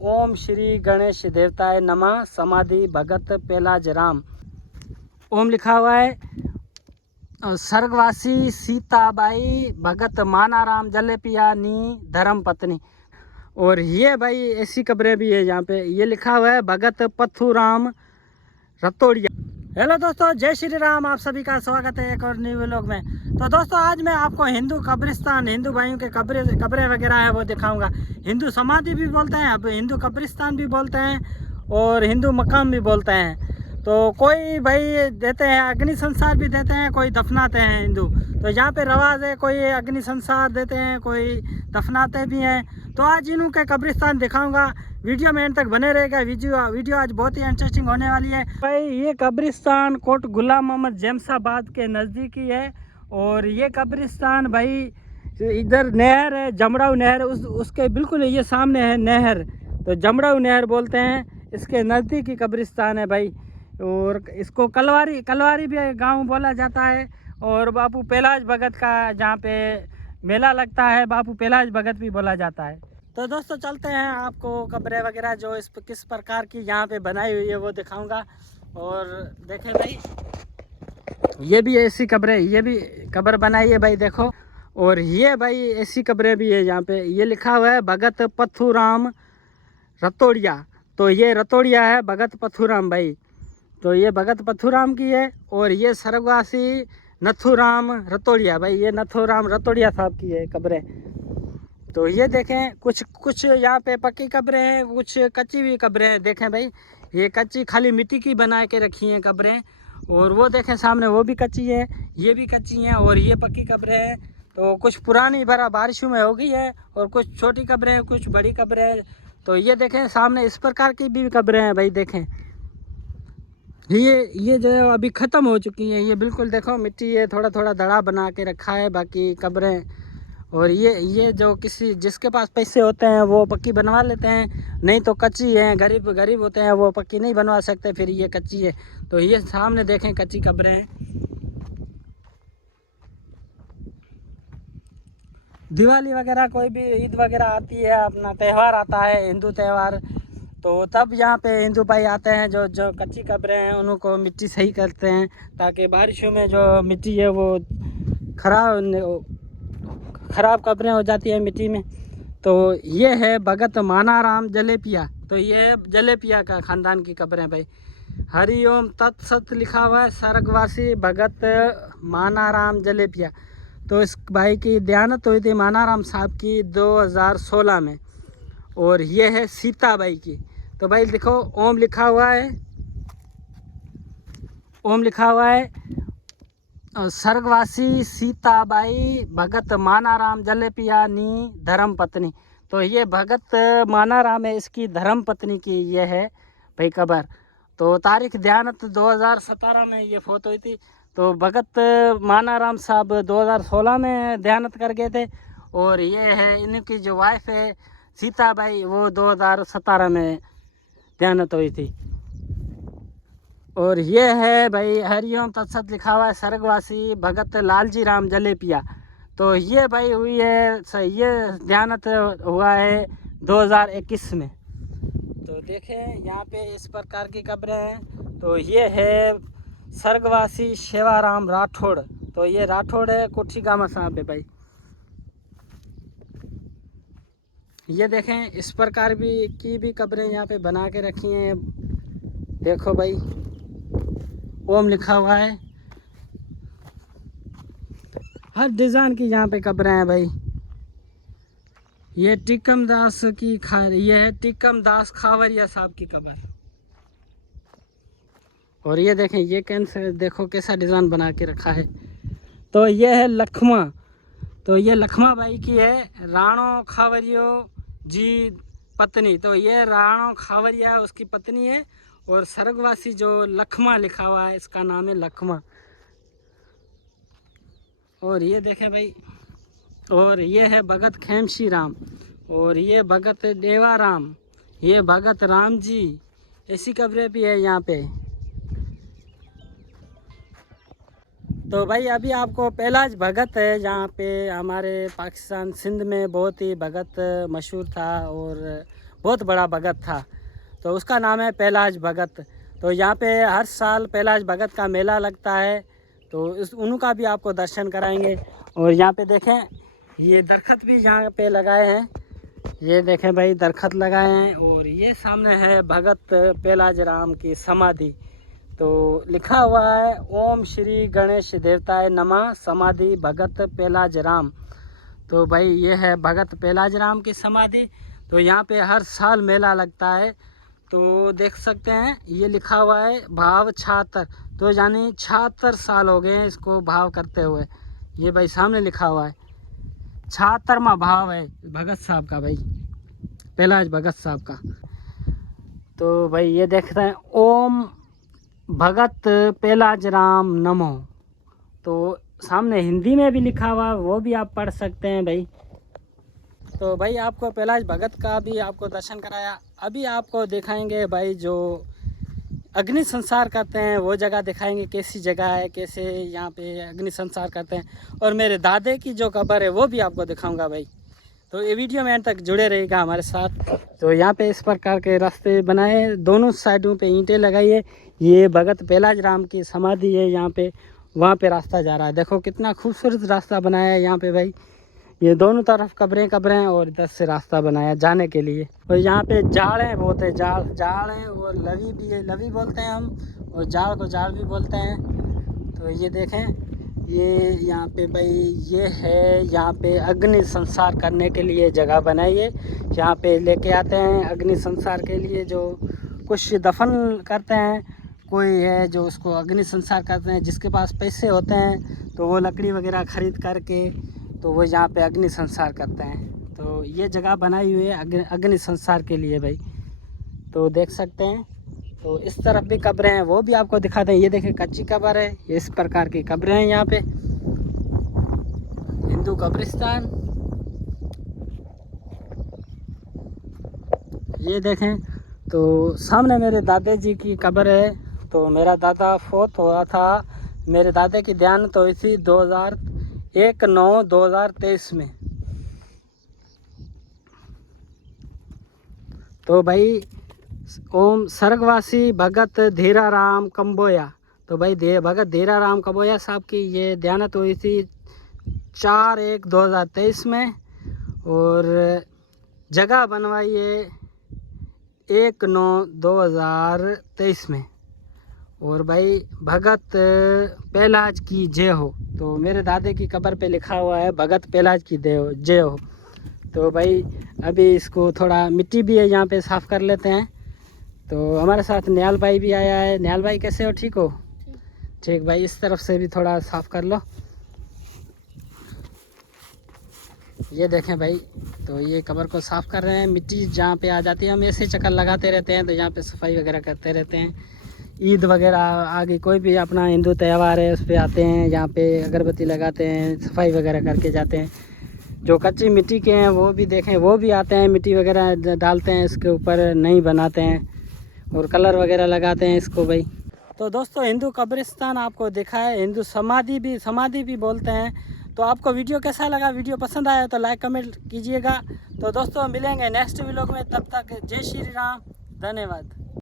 ओम श्री गणेश देवताय नमः समाधि भगत पेलाज राम। ओम लिखा हुआ है स्वर्गवासी सीताबाई भगत मानाराम जलेपिया नी धर्म पत्नी। और ये भाई ऐसी कब्रें भी है यहाँ पे। ये लिखा हुआ है भगत पथुराम रतोड़िया। हेलो दोस्तों, जय श्री राम। आप सभी का स्वागत है एक और न्यू व्लॉग में। तो दोस्तों आज मैं आपको हिंदू कब्रिस्तान, हिंदू भाइयों के कब्रें वगैरह है वो दिखाऊंगा। हिंदू समाधि भी बोलते हैं, अब हिंदू कब्रिस्तान भी बोलते हैं और हिंदू मकाम भी बोलते हैं। तो कोई भाई देते हैं अग्नि संस्कार भी देते हैं, कोई दफनाते हैं हिंदू। तो यहाँ पे रवाज है, कोई अग्नि संस्कार देते हैं, कोई दफनाते भी हैं। तो आज इन्हों के कब्रिस्तान दिखाऊंगा। वीडियो में एंड तक बने रहेगा। वीडियो आज बहुत ही इंटरेस्टिंग होने वाली है भाई। ये कब्रिस्तान कोट गुलाम मोहम्मद जैमसाबाद के नज़दीकी है। और ये कब्रिस्तान भाई इधर नहर है, जमड़ाऊ नहर, उसके बिल्कुल ये सामने है नहर, तो जमड़ाऊ नहर बोलते हैं। इसके नज़दीकी कब्रिस्तान है भाई। और इसको कलवारी भी गांव बोला जाता है। और बापू पेलाज भगत का जहाँ पे मेला लगता है, बापू पेलाज भगत भी बोला जाता है। तो दोस्तों चलते हैं, आपको कब्रें वगैरह जो किस प्रकार की यहाँ पे बनाई हुई है वो दिखाऊंगा। और देखें भाई, ये भी ऐसी कब्रें, ये भी कब्र बनाई है भाई, देखो। और ये भाई ऐसी कब्रें भी है यहाँ पे। ये लिखा हुआ है भगत पथुराम रतोड़िया। तो ये रतोड़िया है भगत पथुराम भाई। तो ये भगत पथुराम की है। और ये स्वर्गवासी नथुराम रतोड़िया भाई, ये नथुराम रतोड़िया साहब की है कब्रें। तो ये देखें, कुछ यहाँ पे पक्की कब्रें हैं, कुछ कच्ची भी कब्रें हैं। देखें भाई, ये कच्ची खाली मिट्टी की बना के रखी हैं कब्रें। और वो देखें सामने, वो भी कच्ची है, ये भी कच्ची हैं। और ये पक्की कब्रें हैं। तो कुछ पुरानी बारिशों में हो गई है, और कुछ छोटी कब्रें हैं, कुछ बड़ी कब्रें हैं। तो ये देखें सामने इस प्रकार की भी कब्रें हैं भाई। देखें ये जो है अभी ख़त्म हो चुकी हैं। ये बिल्कुल देखो मिट्टी, ये थोड़ा थोड़ा दड़ा बना के रखा है बाकी कब्रें। और ये जो जिसके पास पैसे होते हैं वो पक्की बनवा लेते हैं, नहीं तो कच्ची हैं। गरीब होते हैं वो पक्की नहीं बनवा सकते, फिर ये कच्ची है। तो ये सामने देखें कच्ची कब्रें हैं। दिवाली वगैरह, कोई भी ईद वगैरह आती है, अपना त्यौहार आता है हिंदू त्यौहार, तो तब यहाँ पे हिंदू भाई आते हैं। जो कच्ची कब्रें हैं उनको मिट्टी सही करते हैं, ताकि बारिशों में जो मिट्टी है वो ख़राब कब्रें हो जाती है मिट्टी में। तो ये है भगत मानाराम जलेपिया। तो ये जलेपिया का ख़ानदान की कब्रें भाई। हरिओम तत्सत लिखा हुआ है, स्वर्गवासी भगत मानाराम जलेपिया। तो इस भाई की देहांत हुई थी मानाराम साहब की 2016 में। और ये है सीताबाई की। तो भाई देखो, ओम लिखा हुआ है स्वर्गवासी सीताबाई भगत मानाराम जलेपिया नी धर्म पत्नी। तो ये भगत मानाराम है, इसकी धर्म पत्नी की ये है भाई कब्र। तो तारीख देहांत 2017 में ये फौत हुई थी। तो भगत मानाराम साहब 2016 में देहांत कर गए थे। और ये है इनकी जो वाइफ है सीताबाई, वो 2017 में देहांत हुई थी। और ये है भाई हरिओम तत्सत लिखा हुआ है, स्वर्गवासी भगत लालजी राम जलेपिया। तो ये भाई हुई है, ये देहांत हुआ है 2021 में। तो देखें यहाँ पे इस प्रकार की कब्रें हैं। तो ये है स्वर्गवासी शेवाराम राठौड़। तो ये राठौड़ है, कोठी गामा साहब है भाई। ये देखें इस प्रकार की भी कब्रें यहाँ पे बना के रखी हैं। देखो भाई, ओम लिखा हुआ है, हर डिज़ाइन की यहाँ पे कब्रें हैं भाई। ये टिकम दास की ये है टिकम दास खावरिया साहब की कब्र। और ये देखें, ये कैसे देखो कैसा डिज़ाइन बना के रखा है। तो ये है लखमा। तो ये लखमा भाई की है, राणो खावरियो जी पत्नी। तो ये राणो खावरिया उसकी पत्नी है। और स्वर्गवासी जो लखमा लिखा हुआ है, इसका नाम है लखमा। और ये देखें भाई, और ये है भगत खेमशी राम। और ये भगत देवा राम, ये भगत राम जी। ऐसी कब्रें भी है यहाँ पे। तो भाई अभी आपको पेलाज भगत है, जहाँ पे हमारे पाकिस्तान सिंध में बहुत ही भगत मशहूर था। और बहुत बड़ा भगत था, तो उसका नाम है पहलाज भगत। तो यहाँ पे हर साल पहलाज भगत का मेला लगता है, तो उनका भी आपको दर्शन कराएंगे। और यहाँ पे देखें, ये दरख्त भी यहाँ पे लगाए हैं, ये देखें भाई दरख्त लगाए हैं। और ये सामने है भगत पहलाज राम की समाधि, तो लिखा हुआ है ओम श्री गणेश देवताय नमः समाधि भगत पहलाज राम। तो भाई ये है भगत पहलाज राम की समाधि। तो यहाँ पे हर साल मेला लगता है, तो देख सकते हैं ये लिखा हुआ है भाव 76, तो यानी 76 साल हो गए हैं इसको भाव करते हुए। ये भाई सामने लिखा हुआ है 76वां भाव है भगत साहब का, भाई पहलाज भगत साहब का। तो भाई ये देखते हैं ओम भगत पहलाज राम नमो, तो सामने हिंदी में भी लिखा हुआ, वो भी आप पढ़ सकते हैं भाई। तो भाई आपको पहलाज भगत का भी आपको दर्शन कराया। अभी आपको दिखाएंगे भाई जो अग्नि संस्कार करते हैं वो जगह दिखाएंगे, कैसी जगह है, कैसे यहाँ पे अग्नि संस्कार करते हैं। और मेरे दादे की जो कब्र है वो भी आपको दिखाऊंगा भाई। तो ये वीडियो में एंड तक जुड़े रहेगा हमारे साथ। तो यहाँ पे इस प्रकार के रास्ते बनाए, दोनों साइडों पे ईंटें लगाई है। ये भगत पहलाज राम की समाधि है यहाँ पे, वहाँ पे रास्ता जा रहा है। देखो कितना खूबसूरत रास्ता बनाया है यहाँ पे भाई। ये दोनों तरफ कब्रें और इधर से रास्ता बनाया जाने के लिए। और यहाँ पे जाड़ है, बहुत है जाड़ है, और लवी भी है, लवी बोलते हैं हम, और जाड़ को जाड़ भी बोलते हैं। तो ये देखें, ये यहाँ पे भाई ये है, यहाँ पे अग्नि संस्कार करने के लिए जगह बनाई है। यहाँ पे लेके आते हैं अग्नि संस्कार के लिए, जो कुछ दफन करते हैं, कोई है जो उसको अग्नि संस्कार करते हैं, जिसके पास पैसे होते हैं तो वो लकड़ी वगैरह ख़रीद करके तो वो यहाँ पे अग्नि संस्कार करते हैं। तो ये जगह बनाई हुई है अग्नि संस्कार के लिए भाई, तो देख सकते हैं। तो इस तरफ भी कब्रें हैं, वो भी आपको दिखाते हैं। ये देखें कच्ची कब्र है, इस प्रकार की कब्रें हैं यहाँ पे, हिंदू कब्रिस्तान। ये देखें, तो सामने मेरे दादाजी की कब्र है। तो मेरा दादा फोत हुआ था, मेरे दादा की देहांत हुई थी 1/9/2023 में। तो भाई ओम स्वर्गवासी भगत धीरा राम कंबोया, तो भाई भगत धीरा राम कंबोया साहब की ये देहांत हुई थी 4/1/2023 में। और जगह बनवाई है 1/9/2023 में। और भाई भगत पहलाज की जय हो, तो मेरे दादे की कब्र पे लिखा हुआ है भगत पहलाज की जय हो। तो भाई अभी इसको थोड़ा मिट्टी भी है यहाँ पे, साफ़ कर लेते हैं। तो हमारे साथ निहाल भाई भी आया है। निहाल भाई कैसे हो, ठीक हो? ठीक भाई, इस तरफ से भी थोड़ा साफ़ कर लो। ये देखें भाई, तो ये कब्र को साफ़ कर रहे हैं, मिट्टी जहाँ पे आ जाती है। हम ऐसे चक्कर लगाते रहते हैं, तो यहाँ पे सफाई वगैरह करते रहते हैं। ईद वगैरह आगे कोई भी अपना हिंदू त्यौहार है उस पर आते हैं, यहाँ पे अगरबत्ती लगाते हैं, सफाई वगैरह करके जाते हैं। जो कच्ची मिट्टी के हैं वो भी देखें, वो भी आते हैं, मिट्टी वगैरह डालते हैं इसके ऊपर, नहीं बनाते हैं और कलर वगैरह लगाते हैं इसको भाई। तो दोस्तों हिंदू कब्रिस्तान आपको दिखा है, हिंदू समाधि भी बोलते हैं। तो आपको वीडियो कैसा लगा, वीडियो पसंद आया तो लाइक कमेंट कीजिएगा। तो दोस्तों मिलेंगे नेक्स्ट व्लॉग में, तब तक जय श्री राम, धन्यवाद।